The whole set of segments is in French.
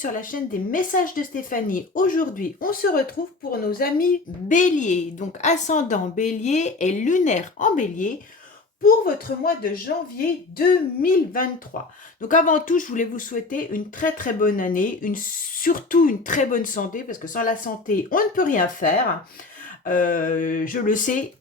sur la chaîne des messages de Stéphanie. Aujourd'hui, on se retrouve pour nos amis Bélier, donc ascendant Bélier et lunaire en Bélier pour votre mois de janvier 2023. Donc avant tout, je voulais vous souhaiter une très très bonne année, surtout une très bonne santé, parce que sans la santé, on ne peut rien faire. Je le sais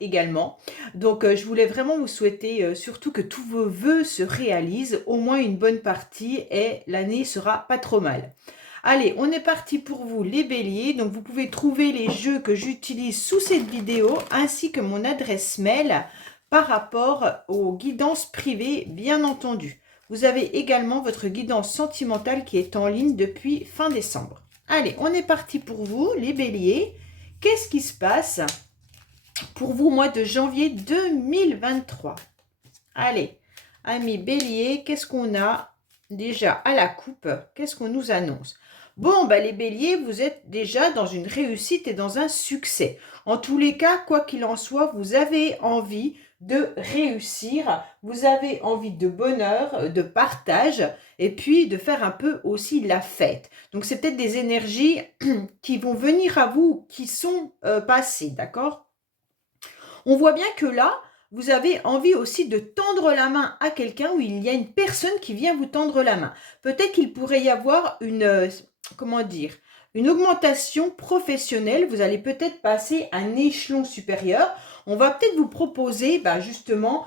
également. Donc, je voulais vraiment vous souhaiter surtout que tous vos vœux se réalisent, au moins une bonne partie, et l'année sera pas trop mal. Allez, on est parti pour vous les béliers. Donc, vous pouvez trouver les jeux que j'utilise sous cette vidéo, ainsi que mon adresse mail par rapport aux guidances privées, bien entendu. Vous avez également votre guidance sentimentale qui est en ligne depuis fin décembre. Allez, on est parti pour vous les béliers. Qu'est-ce qui se passe pour vous, mois de janvier 2023? Allez, amis béliers, qu'est-ce qu'on a déjà à la coupe? Qu'est-ce qu'on nous annonce? Bon, les béliers, vous êtes déjà dans une réussite et dans un succès. En tous les cas, quoi qu'il en soit, vous avez envie de réussir, vous avez envie de bonheur, de partage, et puis de faire un peu aussi la fête. Donc, c'est peut-être des énergies qui vont venir à vous, qui sont passées, d'accord? On voit bien que là, vous avez envie aussi de tendre la main à quelqu'un, ou il y a une personne qui vient vous tendre la main. Peut-être qu'il pourrait y avoir comment dire, une augmentation professionnelle. Vous allez peut-être passer à un échelon supérieur. On va peut-être vous proposer justement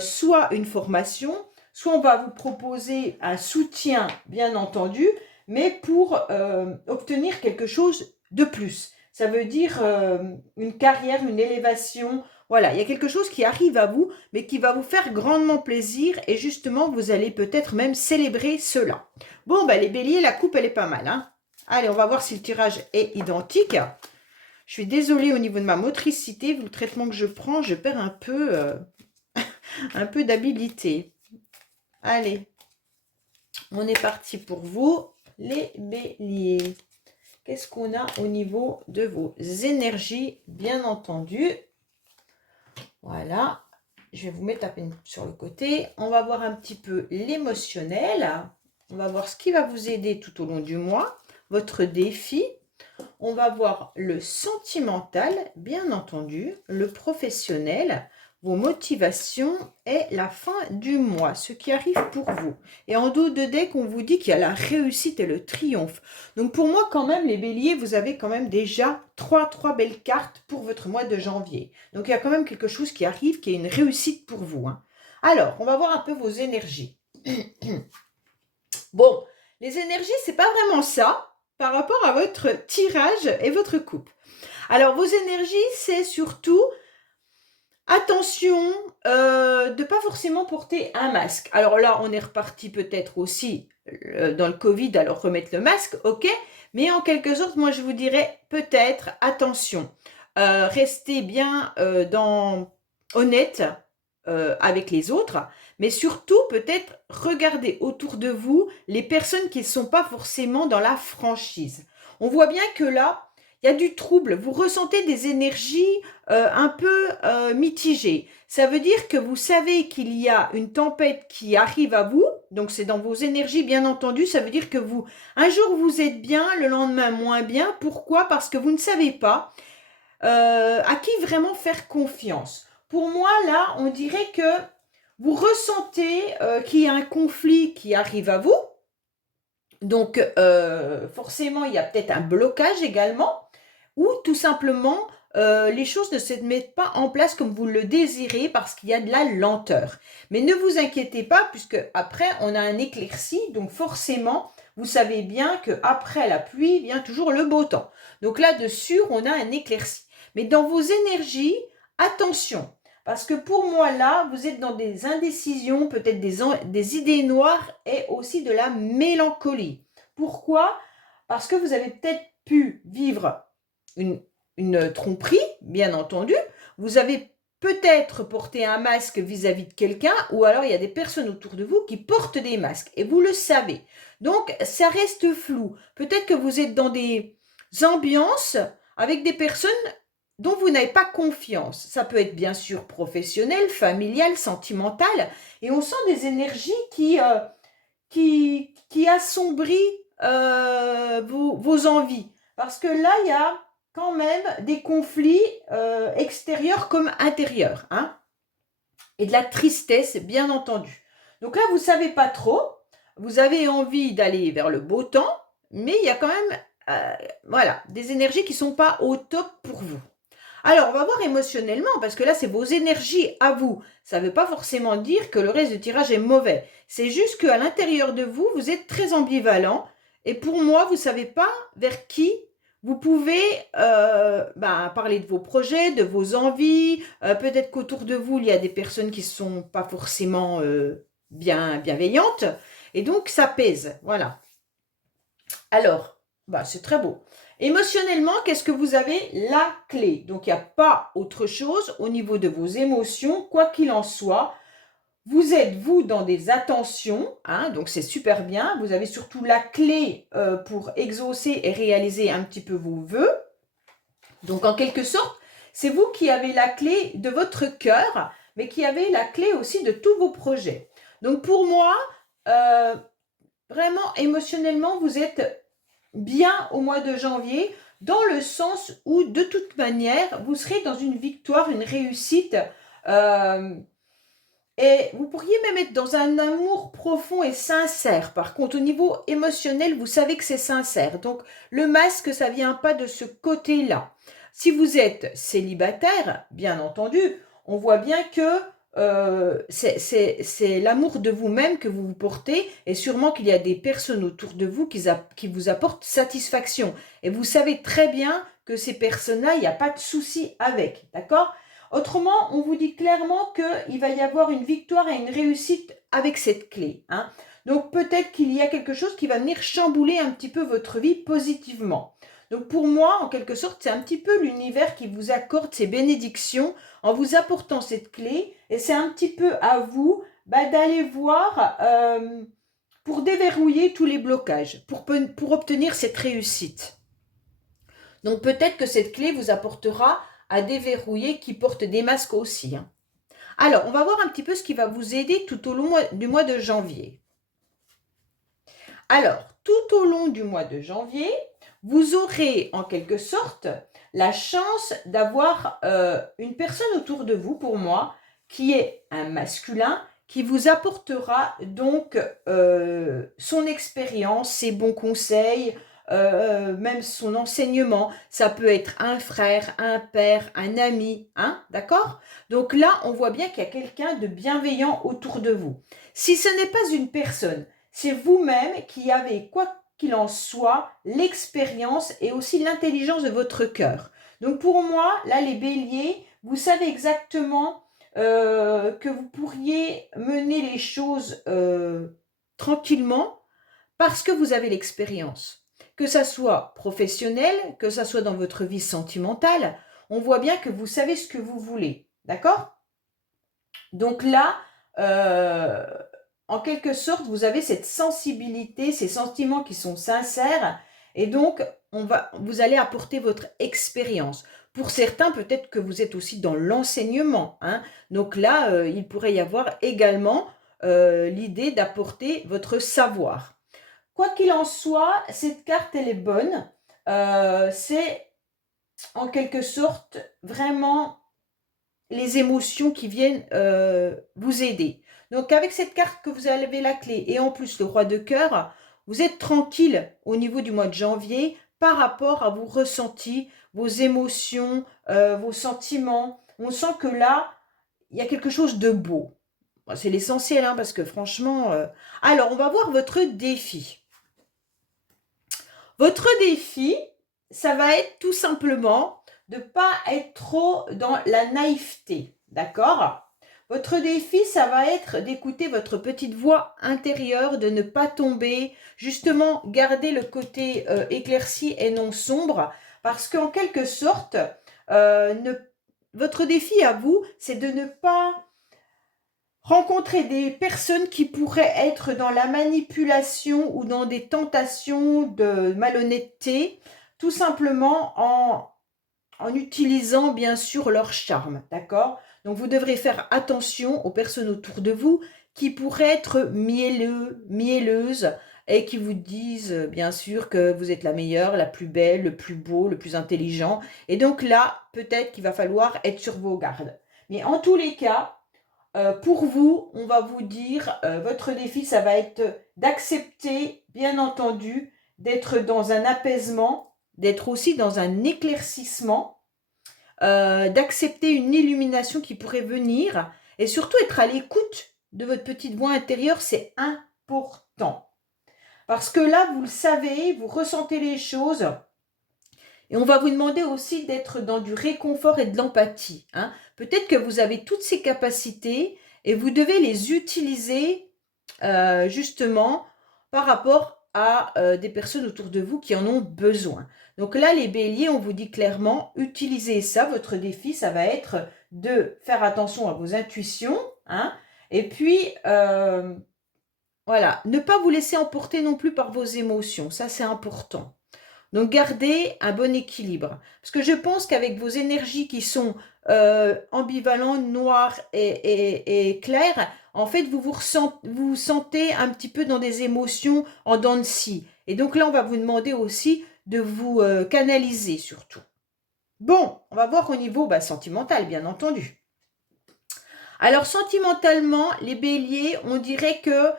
soit une formation, soit on va vous proposer un soutien, bien entendu, mais pour obtenir quelque chose de plus. Ça veut dire une carrière, une élévation. Voilà, il y a quelque chose qui arrive à vous, mais qui va vous faire grandement plaisir. Et justement, vous allez peut-être même célébrer cela. Bon, les béliers, la coupe, elle est pas mal, hein. Allez, on va voir si le tirage est identique. Je suis désolée au niveau de ma motricité. Vu le traitement que je prends, je perds un peu d'habilité. Allez, on est parti pour vous, les béliers. Qu'est-ce qu'on a au niveau de vos énergies, bien entendu? Voilà, je vais vous mettre à peine sur le côté. On va voir un petit peu l'émotionnel. On va voir ce qui va vous aider tout au long du mois, votre défi. On va voir le sentimental, bien entendu, le professionnel, vos motivations et la fin du mois, ce qui arrive pour vous. Et en dos de deck, on vous dit qu'il y a la réussite et le triomphe. Donc pour moi, quand même, les béliers, vous avez quand même déjà trois belles cartes pour votre mois de janvier. Donc il y a quand même quelque chose qui arrive, qui est une réussite pour vous, hein. Alors, on va voir un peu vos énergies. Bon, les énergies, c'est pas vraiment ça par rapport à votre tirage et votre coupe. Alors, vos énergies, c'est surtout attention de ne pas forcément porter un masque. Alors là, on est reparti peut-être aussi dans le Covid, alors remettre le masque, ok. Mais en quelque sorte, moi, je vous dirais peut-être attention. Restez bien honnête avec les autres, mais surtout peut-être regardez autour de vous les personnes qui ne sont pas forcément dans la franchise. On voit bien que là, il y a du trouble, vous ressentez des énergies un peu mitigées. Ça veut dire que vous savez qu'il y a une tempête qui arrive à vous, donc c'est dans vos énergies bien entendu, ça veut dire que un jour vous êtes bien, le lendemain moins bien. Pourquoi? Parce que vous ne savez pas à qui vraiment faire confiance. Pour moi, là, on dirait que vous ressentez qu'il y a un conflit qui arrive à vous. Donc, forcément, il y a peut-être un blocage également. Ou tout simplement, les choses ne se mettent pas en place comme vous le désirez parce qu'il y a de la lenteur. Mais ne vous inquiétez pas, puisque après, on a un éclairci. Donc, forcément, vous savez bien qu'après la pluie vient toujours le beau temps. Donc là-dessus, on a un éclairci. Mais dans vos énergies, attention, parce que pour moi, là, vous êtes dans des indécisions, peut-être des idées noires et aussi de la mélancolie. Pourquoi? Parce que vous avez peut-être pu vivre une tromperie, bien entendu. Vous avez peut-être porté un masque vis-à-vis de quelqu'un, ou alors il y a des personnes autour de vous qui portent des masques, et vous le savez. Donc, ça reste flou. Peut-être que vous êtes dans des ambiances avec des personnes dont vous n'avez pas confiance. Ça peut être bien sûr professionnel, familial, sentimental, et on sent des énergies qui assombrissent vos envies. Parce que là, il y a quand même des conflits extérieurs comme intérieurs, hein, et de la tristesse, bien entendu. Donc là, vous ne savez pas trop, vous avez envie d'aller vers le beau temps, mais il y a quand même voilà, des énergies qui ne sont pas au top pour vous. Alors, on va voir émotionnellement, parce que là, c'est vos énergies à vous. Ça ne veut pas forcément dire que le reste du tirage est mauvais. C'est juste qu'à l'intérieur de vous, vous êtes très ambivalent. Et pour moi, vous ne savez pas vers qui vous pouvez parler de vos projets, de vos envies. Peut-être qu'autour de vous, il y a des personnes qui ne sont pas forcément bienveillantes. Et donc, ça pèse. Voilà. Alors, c'est très beau. Émotionnellement, qu'est-ce que vous avez? La clé. Donc, il n'y a pas autre chose au niveau de vos émotions, quoi qu'il en soit. Vous êtes, vous, dans des attentions, hein, donc c'est super bien. Vous avez surtout la clé pour exaucer et réaliser un petit peu vos vœux. Donc, en quelque sorte, c'est vous qui avez la clé de votre cœur, mais qui avez la clé aussi de tous vos projets. Donc, pour moi, vraiment, émotionnellement, vous êtes bien au mois de janvier, dans le sens où, de toute manière, vous serez dans une victoire, une réussite, et vous pourriez même être dans un amour profond et sincère. Par contre, au niveau émotionnel, vous savez que c'est sincère. Donc, le masque, ça ne vient pas de ce côté-là. Si vous êtes célibataire, bien entendu, on voit bien que c'est l'amour de vous-même que vous portez, et sûrement qu'il y a des personnes autour de vous qui vous apportent satisfaction. Et vous savez très bien que ces personnes-là, il n'y a pas de souci avec, d'accord? Autrement, on vous dit clairement qu'il va y avoir une victoire et une réussite avec cette clé, hein. Donc peut-être qu'il y a quelque chose qui va venir chambouler un petit peu votre vie positivement. Donc pour moi, en quelque sorte, c'est un petit peu l'univers qui vous accorde ces bénédictions en vous apportant cette clé, et c'est un petit peu à vous d'aller voir pour déverrouiller tous les blocages, pour obtenir cette réussite. Donc peut-être que cette clé vous apportera à déverrouiller, qui porte des masques aussi, hein. Alors, on va voir un petit peu ce qui va vous aider tout au long du mois de janvier. Alors, tout au long du mois de janvier, vous aurez en quelque sorte la chance d'avoir une personne autour de vous, pour moi, qui est un masculin, qui vous apportera donc son expérience, ses bons conseils, même son enseignement. Ça peut être un frère, un père, un ami, hein, d'accord? Donc là, on voit bien qu'il y a quelqu'un de bienveillant autour de vous. Si ce n'est pas une personne, c'est vous-même qui avez, quoi qu'il en soit, l'expérience et aussi l'intelligence de votre cœur. Donc pour moi, là, les béliers, vous savez exactement que vous pourriez mener les choses tranquillement, parce que vous avez l'expérience. Que ça soit professionnel, que ça soit dans votre vie sentimentale, on voit bien que vous savez ce que vous voulez. D'accord? Donc là, en quelque sorte, vous avez cette sensibilité, ces sentiments qui sont sincères, et donc vous allez apporter votre expérience. Pour certains, peut-être que vous êtes aussi dans l'enseignement, hein. Donc là, il pourrait y avoir également l'idée d'apporter votre savoir. Quoi qu'il en soit, cette carte, elle est bonne. C'est en quelque sorte vraiment les émotions qui viennent vous aider. Donc avec cette carte que vous avez la clé, et en plus le roi de cœur, vous êtes tranquille au niveau du mois de janvier par rapport à vos ressentis, vos émotions, vos sentiments. On sent que là, il y a quelque chose de beau. C'est l'essentiel, hein, parce que franchement... Alors, on va voir votre défi. Votre défi, ça va être tout simplement de ne pas être trop dans la naïveté, d'accord? Votre défi, ça va être d'écouter votre petite voix intérieure, de ne pas tomber, justement garder le côté éclairci et non sombre, parce qu'en quelque sorte, votre défi à vous, c'est de ne pas rencontrer des personnes qui pourraient être dans la manipulation ou dans des tentations de malhonnêteté, tout simplement en utilisant bien sûr leur charme, d'accord? Donc vous devrez faire attention aux personnes autour de vous qui pourraient être mielleux, mielleuses, et qui vous disent bien sûr que vous êtes la meilleure, la plus belle, le plus beau, le plus intelligent. Et donc là, peut-être qu'il va falloir être sur vos gardes. Mais en tous les cas, pour vous, on va vous dire, votre défi, ça va être d'accepter, bien entendu, d'être dans un apaisement, d'être aussi dans un éclaircissement, d'accepter une illumination qui pourrait venir et surtout être à l'écoute de votre petite voix intérieure, c'est important. Parce que là, vous le savez, vous ressentez les choses et on va vous demander aussi d'être dans du réconfort et de l'empathie. Hein. Peut-être que vous avez toutes ces capacités et vous devez les utiliser justement par rapport à des personnes autour de vous qui en ont besoin. Donc là, les béliers, on vous dit clairement, utilisez ça. Votre défi, ça va être de faire attention à vos intuitions. Hein, et puis, voilà, ne pas vous laisser emporter non plus par vos émotions. Ça, c'est important. Donc, gardez un bon équilibre. Parce que je pense qu'avec vos énergies qui sont ambivalentes, noires et claires, en fait, vous sentez un petit peu dans des émotions en dents de scie. Et donc là, on va vous demander aussi de vous canaliser surtout. Bon, on va voir au niveau sentimental, bien entendu. Alors, sentimentalement, les béliers, on dirait que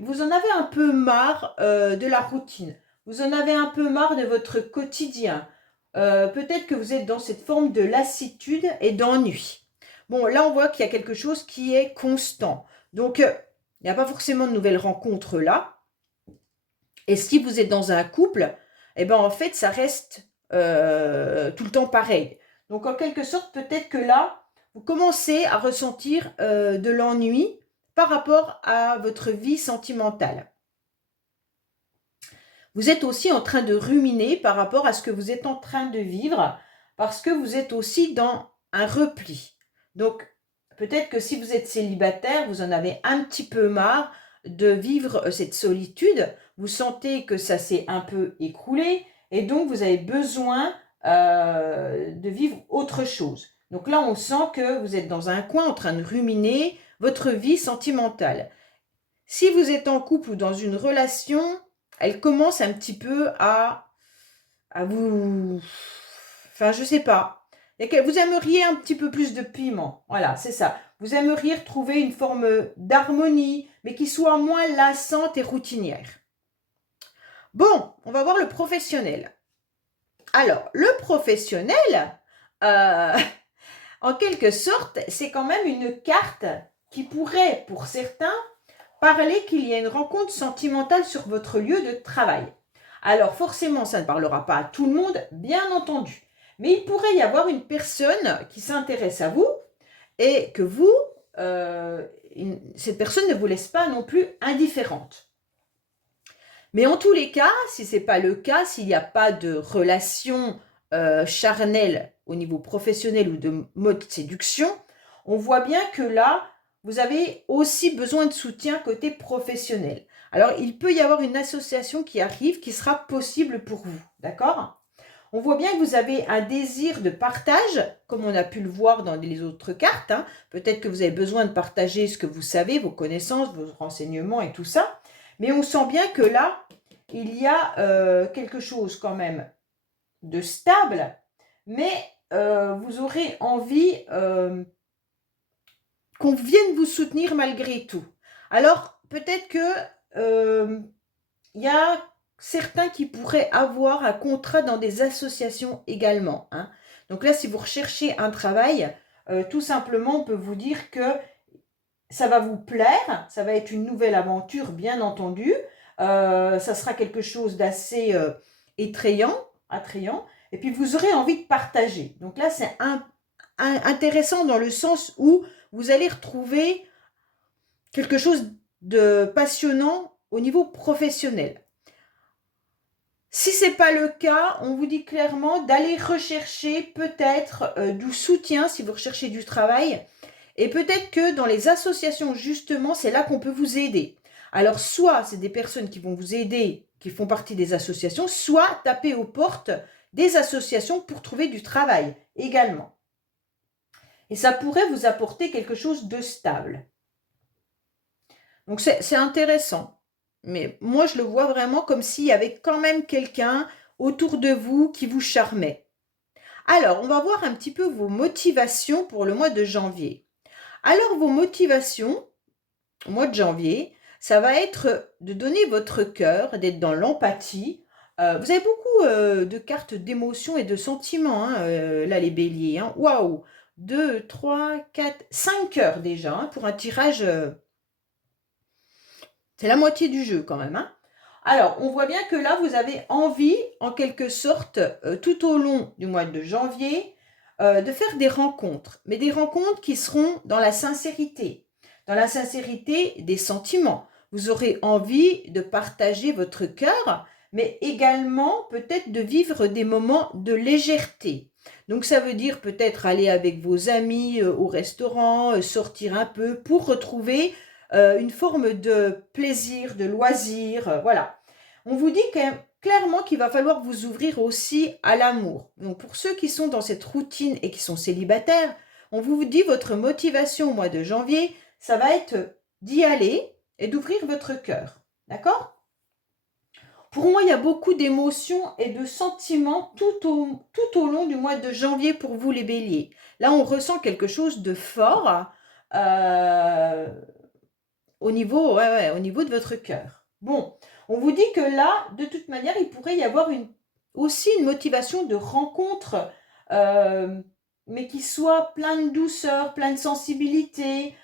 vous en avez un peu marre de la routine. Vous en avez un peu marre de votre quotidien. Peut-être que vous êtes dans cette forme de lassitude et d'ennui. Bon, là, on voit qu'il y a quelque chose qui est constant. Donc, il n'y a pas forcément de nouvelles rencontres là. Et si vous êtes dans un couple, eh ben, en fait, ça reste tout le temps pareil. Donc, en quelque sorte, peut-être que là, vous commencez à ressentir de l'ennui par rapport à votre vie sentimentale. Vous êtes aussi en train de ruminer par rapport à ce que vous êtes en train de vivre parce que vous êtes aussi dans un repli. Donc, peut-être que si vous êtes célibataire, vous en avez un petit peu marre de vivre cette solitude. Vous sentez que ça s'est un peu écroulé et donc vous avez besoin de vivre autre chose. Donc là, on sent que vous êtes dans un coin en train de ruminer votre vie sentimentale. Si vous êtes en couple ou dans une relation, elle commence un petit peu à vous... Enfin, je sais pas. Vous aimeriez un petit peu plus de piment. Voilà, c'est ça. Vous aimeriez retrouver une forme d'harmonie, mais qui soit moins lassante et routinière. Bon, on va voir le professionnel. Alors, le professionnel, en quelque sorte, c'est quand même une carte qui pourrait, pour certains, parler qu'il y a une rencontre sentimentale sur votre lieu de travail. Alors forcément, ça ne parlera pas à tout le monde, bien entendu. Mais il pourrait y avoir une personne qui s'intéresse à vous et que vous, cette personne ne vous laisse pas non plus indifférente. Mais en tous les cas, si ce n'est pas le cas, s'il n'y a pas de relation charnelle au niveau professionnel ou de mode séduction, on voit bien que là, vous avez aussi besoin de soutien côté professionnel. Alors, il peut y avoir une association qui arrive qui sera possible pour vous, d'accord ? On voit bien que vous avez un désir de partage, comme on a pu le voir dans les autres cartes. Hein. Peut-être que vous avez besoin de partager ce que vous savez, vos connaissances, vos renseignements et tout ça. Mais on sent bien que là, il y a quelque chose quand même de stable, mais vous aurez envie qu'on vienne vous soutenir malgré tout. Alors, peut-être que y a certains qui pourraient avoir un contrat dans des associations également. Hein. Donc là, si vous recherchez un travail, tout simplement, on peut vous dire que ça va vous plaire, ça va être une nouvelle aventure, bien entendu. Ça sera quelque chose d'assez attrayant, et puis vous aurez envie de partager. Donc là, c'est intéressant dans le sens où vous allez retrouver quelque chose de passionnant au niveau professionnel. Si ce n'est pas le cas, on vous dit clairement d'aller rechercher peut-être du soutien si vous recherchez du travail. Et peut-être que dans les associations, justement, c'est là qu'on peut vous aider. Alors, soit c'est des personnes qui vont vous aider, qui font partie des associations, soit taper aux portes des associations pour trouver du travail également. Et ça pourrait vous apporter quelque chose de stable. Donc, c'est intéressant. Mais moi, je le vois vraiment comme s'il y avait quand même quelqu'un autour de vous qui vous charmait. Alors, on va voir un petit peu vos motivations pour le mois de janvier. Alors, vos motivations, au mois de janvier, ça va être de donner votre cœur, d'être dans l'empathie. Vous avez beaucoup de cartes d'émotions et de sentiments, hein, là, les béliers. Hein. Waouh! 2, 3, 4, 5 cœurs déjà, hein, pour un tirage. C'est la moitié du jeu quand même. Hein. Alors, on voit bien que là, vous avez envie, en quelque sorte, tout au long du mois de janvier, de faire des rencontres. Mais des rencontres qui seront dans la sincérité des sentiments. Vous aurez envie de partager votre cœur, mais également peut-être de vivre des moments de légèreté. Donc ça veut dire peut-être aller avec vos amis au restaurant, sortir un peu pour retrouver une forme de plaisir, de loisir, voilà. On vous dit clairement qu'il va falloir vous ouvrir aussi à l'amour. Donc pour ceux qui sont dans cette routine et qui sont célibataires, on vous dit votre motivation au mois de janvier, ça va être d'y aller et d'ouvrir votre cœur. D'accord? Pour moi, il y a beaucoup d'émotions et de sentiments tout au long du mois de janvier pour vous les béliers. Là, on ressent quelque chose de fort. Euh, au niveau de votre cœur. Bon, on vous dit que là, de toute manière, il pourrait y avoir aussi une motivation de rencontre, euh, mais qui soit plein de douceur, plein de sensibilité.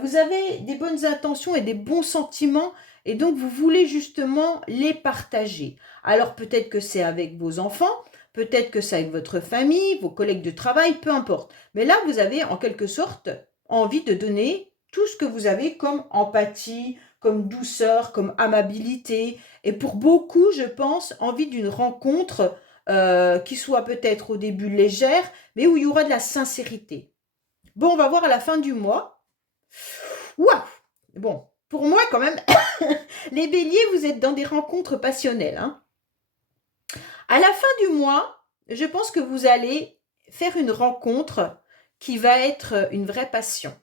Vous avez des bonnes intentions et des bons sentiments, et donc vous voulez justement les partager. Alors peut-être que c'est avec vos enfants, peut-être que c'est avec votre famille, vos collègues de travail, peu importe. Mais là, vous avez en quelque sorte envie de donner tout ce que vous avez comme empathie, comme douceur, comme amabilité. Et pour beaucoup, je pense, envie d'une rencontre qui soit peut-être au début légère, mais où il y aura de la sincérité. Bon, on va voir à la fin du mois. Waouh! Bon, pour moi, quand même, les béliers, vous êtes dans des rencontres passionnelles. Hein. À la fin du mois, je pense que vous allez faire une rencontre qui va être une vraie passion.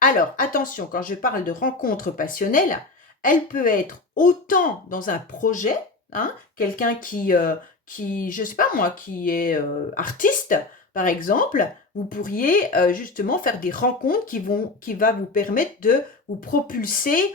Alors, attention, quand je parle de rencontre passionnelle, elle peut être autant dans un projet, hein, quelqu'un je ne sais pas moi, qui est artiste, par exemple, vous pourriez justement faire des rencontres qui va vous permettre de vous propulser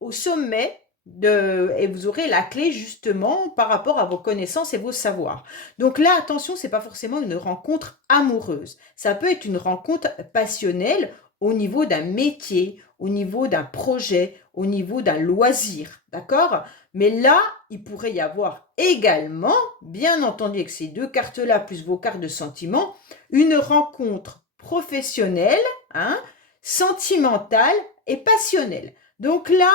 au sommet et vous aurez la clé justement par rapport à vos connaissances et vos savoirs. Donc là, attention, c'est pas forcément une rencontre amoureuse. Ça peut être une rencontre passionnelle au niveau d'un métier, au niveau d'un projet, au niveau d'un loisir, d'accord? Mais là, il pourrait y avoir également, bien entendu avec ces deux cartes-là, plus vos cartes de sentiment, une rencontre professionnelle, hein, sentimentale et passionnelle. Donc là,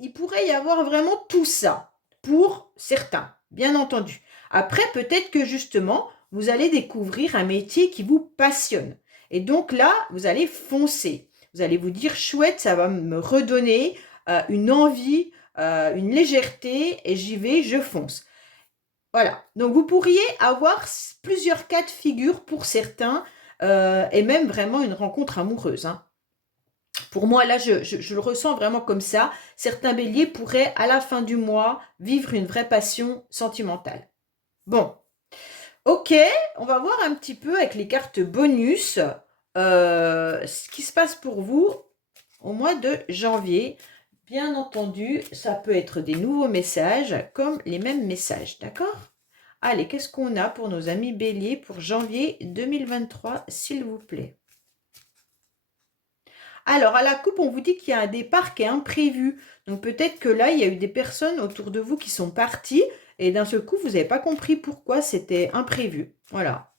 il pourrait y avoir vraiment tout ça, pour certains, bien entendu. Après, peut-être que justement, vous allez découvrir un métier qui vous passionne. Et donc là, vous allez foncer. Vous allez vous dire, chouette, ça va me redonner une envie, une légèreté, et j'y vais, je fonce. Voilà. Donc vous pourriez avoir plusieurs cas de figure pour certains, et même vraiment une rencontre amoureuse. Hein. Pour moi, là, je le ressens vraiment comme ça. Certains béliers pourraient, à la fin du mois, vivre une vraie passion sentimentale. Bon, ok, on va voir un petit peu avec les cartes bonus ce qui se passe pour vous au mois de janvier. Bien entendu, ça peut être des nouveaux messages comme les mêmes messages, d'accord? Allez, qu'est-ce qu'on a pour nos amis béliers pour janvier 2023, s'il vous plaît? Alors, à la coupe, on vous dit qu'il y a un départ qui est imprévu. Donc, peut-être que là, il y a eu des personnes autour de vous qui sont parties et d'un seul coup, vous n'avez pas compris pourquoi c'était imprévu. Voilà.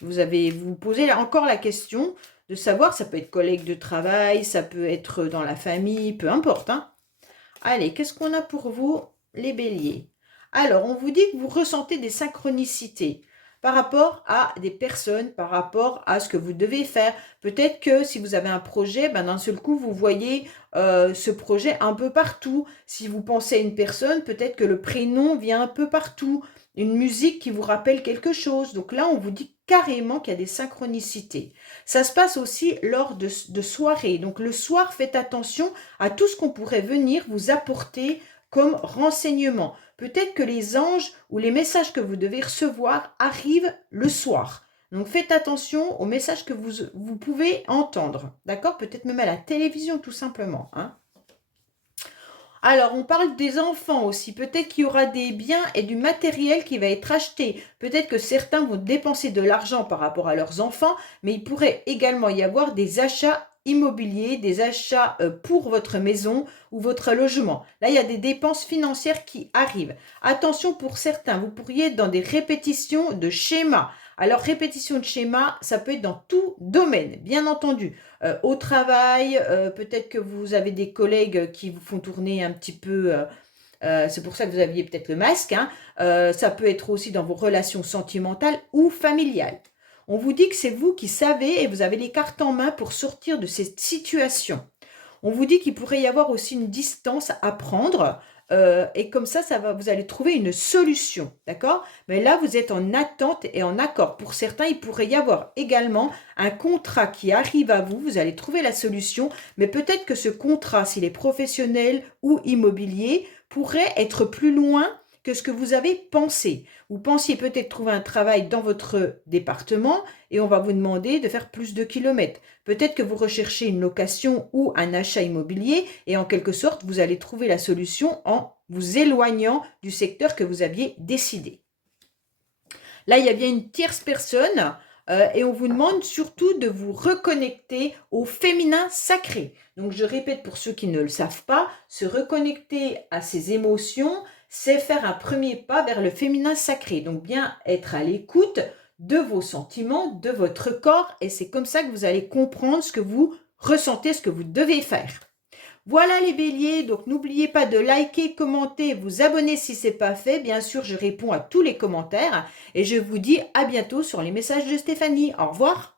Vous posez encore la question de savoir, ça peut être collègue de travail, ça peut être dans la famille, peu importe. Hein. Allez, qu'est-ce qu'on a pour vous, les béliers? Alors, on vous dit que vous ressentez des synchronicités par rapport à des personnes, par rapport à ce que vous devez faire. Peut-être que si vous avez un projet, d'un seul coup, vous voyez ce projet un peu partout. Si vous pensez à une personne, peut-être que le prénom vient un peu partout. Une musique qui vous rappelle quelque chose. Donc là, on vous dit carrément qu'il y a des synchronicités. Ça se passe aussi lors de soirées. Donc le soir, faites attention à tout ce qu'on pourrait venir vous apporter comme renseignement. Peut-être que les anges ou les messages que vous devez recevoir arrivent le soir. Donc faites attention aux messages que vous pouvez entendre. D'accord? Peut-être même à la télévision tout simplement. Hein. Alors, on parle des enfants aussi. Peut-être qu'il y aura des biens et du matériel qui va être acheté. Peut-être que certains vont dépenser de l'argent par rapport à leurs enfants, mais il pourrait également y avoir des achats immobiliers, des achats pour votre maison ou votre logement. Là, il y a des dépenses financières qui arrivent. Attention pour certains, vous pourriez être dans des répétitions de schémas. Alors, répétition de schémas, ça peut être dans tout domaine, bien entendu. Au travail, peut-être que vous avez des collègues qui vous font tourner un petit peu, c'est pour ça que vous aviez peut-être le masque, hein. Ça peut être aussi dans vos relations sentimentales ou familiales. On vous dit que c'est vous qui savez et vous avez les cartes en main pour sortir de cette situation. On vous dit qu'il pourrait y avoir aussi une distance à prendre et comme ça, vous allez trouver une solution, d'accord? Mais là, vous êtes en attente et en accord. Pour certains, il pourrait y avoir également un contrat qui arrive à vous, vous allez trouver la solution, mais peut-être que ce contrat, s'il est professionnel ou immobilier, pourrait être plus loin que ce que vous avez pensé. Vous pensiez peut-être trouver un travail dans votre département et on va vous demander de faire plus de kilomètres. Peut-être que vous recherchez une location ou un achat immobilier et en quelque sorte, vous allez trouver la solution en vous éloignant du secteur que vous aviez décidé. Là, il y a bien une tierce personne et on vous demande surtout de vous reconnecter au féminin sacré. Donc, je répète pour ceux qui ne le savent pas, se reconnecter à ses émotions, c'est faire un premier pas vers le féminin sacré. Donc, bien être à l'écoute de vos sentiments, de votre corps et c'est comme ça que vous allez comprendre ce que vous ressentez, ce que vous devez faire. Voilà les béliers, donc n'oubliez pas de liker, commenter, vous abonner si ce n'est pas fait. Bien sûr, je réponds à tous les commentaires et je vous dis à bientôt sur les messages de Stéphanie. Au revoir.